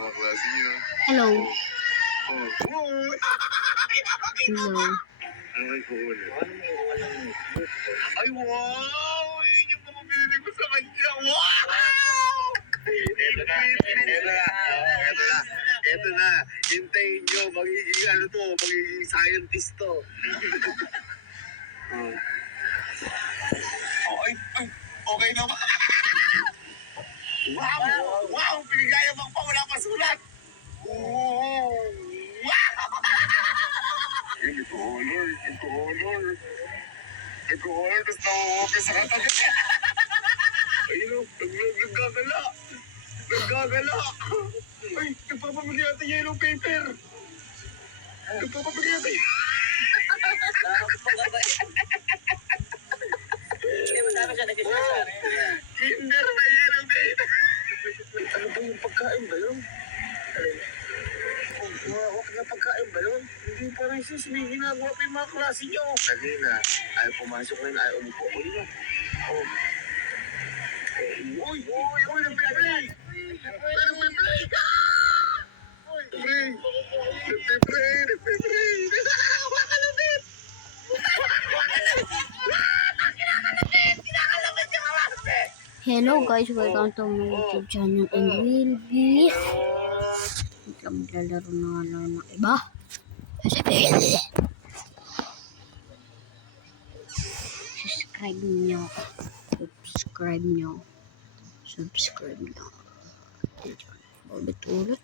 mga klase niyo. Hello. Oh. Oh. Hello. Ano kayo kukunin? Ay, wow! Yun yung mga binili ko sa kanya. Wow! Ito na. Ito na. Hintayin nyo. Magiging ano to. Magiging scientist to. Oh. Ay, okay na ba? Wow! Wow! Pinagayabang pa. Wala pa sulat. Oh! Wow! Ito honor. Tapos na-office sa katabi. Ayun o, naggagala. Ay, nagpapamigay natin yellow paper. Kinder na yellow paper. Ano ba yung pagkain ba yun? Huwag na pagkain ba yun? Hindi pa rin sis, may ginagawa pa yung mga klase nyo. Kanina, ayaw pumasok rin, ayaw umupo. Uy, no? Oh. Uy, nagpe-pray! Nagpe-pray! Makalapit! Hello guys, welcome to my YouTube channel and will be maglalaro na nga lang ng iba. Subscribe nyo. Ulit.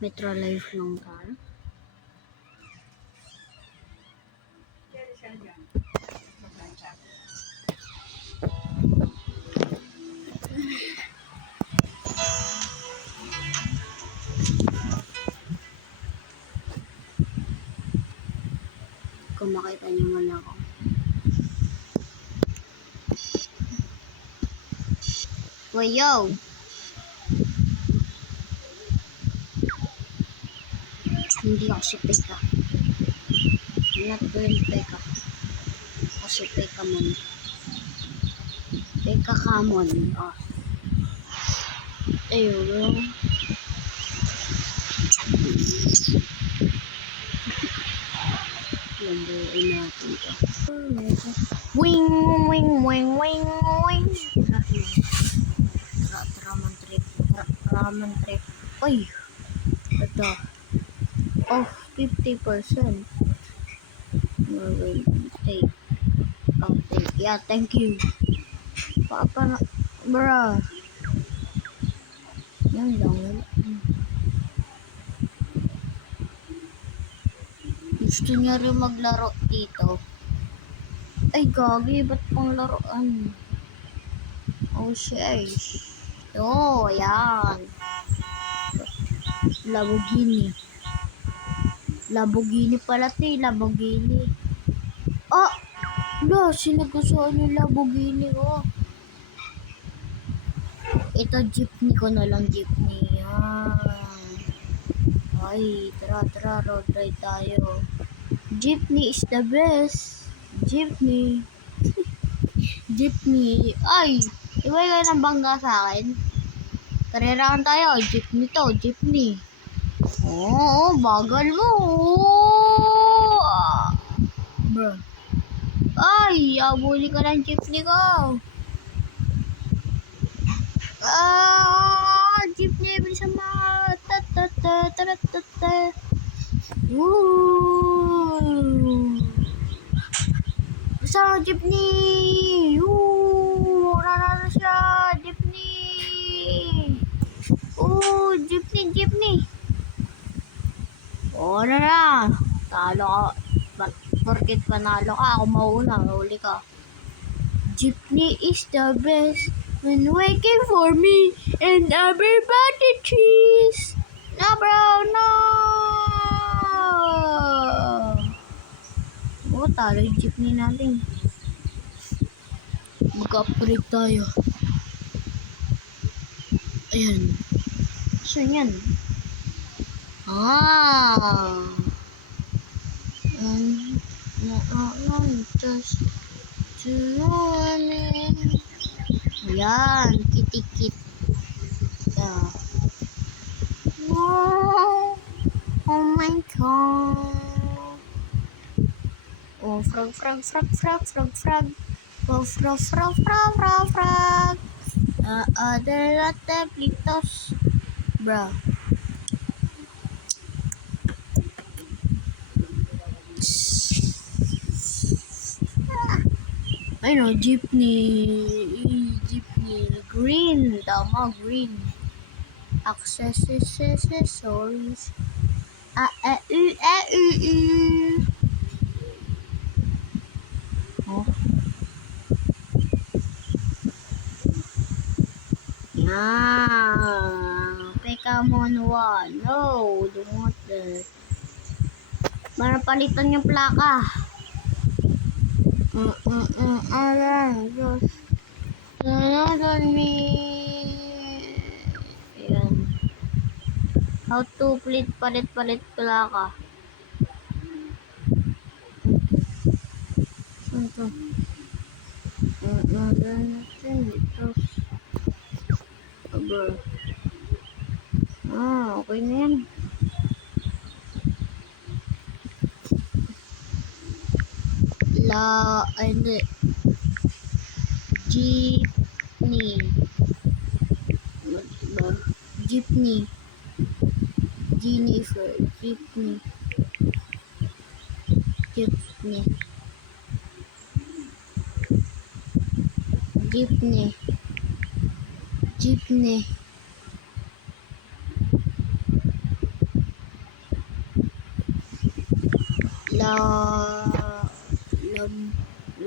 Metro Life lang tayo. Kung makita niyo man ako. Wayo! Hindi ako si Peka. Not doing Peka. Ako si Peka man. Peka Kamon. Oh. Ayun. Lambuin natin ito. Wing. Ramen trip. Uy! Ito. Oh, 50%. Take. Oh, take. Yeah, thank you. Papa na. Bruh. Yan lang. Gusto niya rin maglaro dito. Ay, gagi. Ba't pang laruan? Oh, sheesh. Oh, ayan. Lamborghini pala ito eh. Lamborghini. Oh! Wala, sinagustuhan yung Lamborghini ko. Ito, jeepney ko na lang. Jeepney. Yan. Ay, tara, road ride tayo. Jeepney is the best. Jeepney. Ay, iba kayo ng bangga sa akin. Karerahan tayo. Jeepney. Oo, bagal mo. Bro. Ay, abuli ka ng jeepney ko. Jeepney, bilisan mo. Sa jeepney. Wala na siya. Jeepney. Jeepney. Wala na. Talo ka. Porket panalo ka, ako mauna. Huli ka. Jeepney is the best. When waiting for me and everybody cheese. No, bro, no. talo yung jeepney natin. Mag-upgrade tayo. Ayan. Saan yan? Just to Ayan, kitikit. Yeah. Wow. Oh my god. Oh, frog. Oh, frog. Other plitos. Bruh. Ayun o, jeepney green, tama, green. Accessories. Oh. Pekemon 1. No, don't want that. Para palitan yung plaka. Ayan, Diyos. Nanonood me. Ayan. How to palit plaka. Saan to? Okay na yan. Jeepney. Jeepney. Jennifer. Jeepney.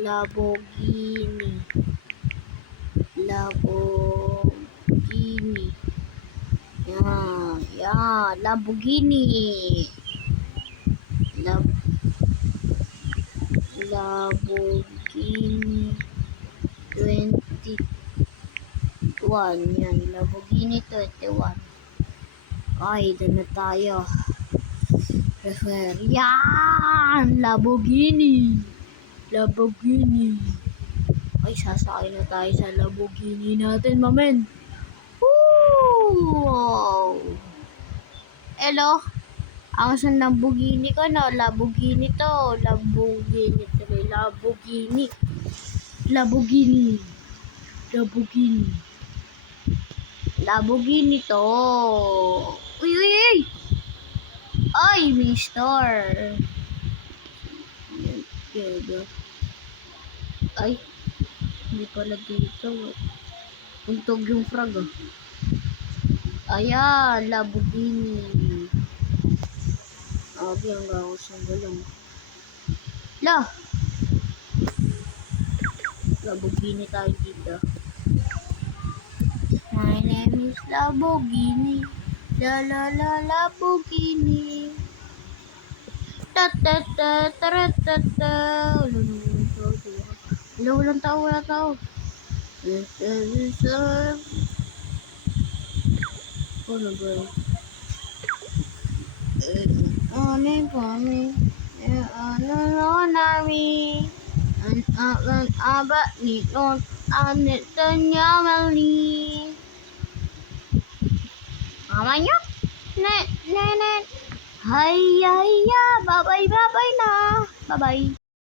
Lamborghini. Yeah, Lamborghini. Lamborghini 21. Yan, Lamborghini 21. Ay, doon na tayo. Prefer. Yan! Lamborghini. Ay, sasakay na tayo sa Lamborghini natin, mamen. Wow! Hello? Ang sa Lamborghini ko, no? Lamborghini to. Lamborghini to. Uy! Ay, mister. Ay, hindi pala dito. Untog yung frog, oh. Ayan, Lamborghini. Biyang ako sa balong. Lamborghini tayo dito. My name is Lamborghini. Lamborghini. Walang tao. Ano ba? Mamanya? Net. Bye-bye na. Bye-bye.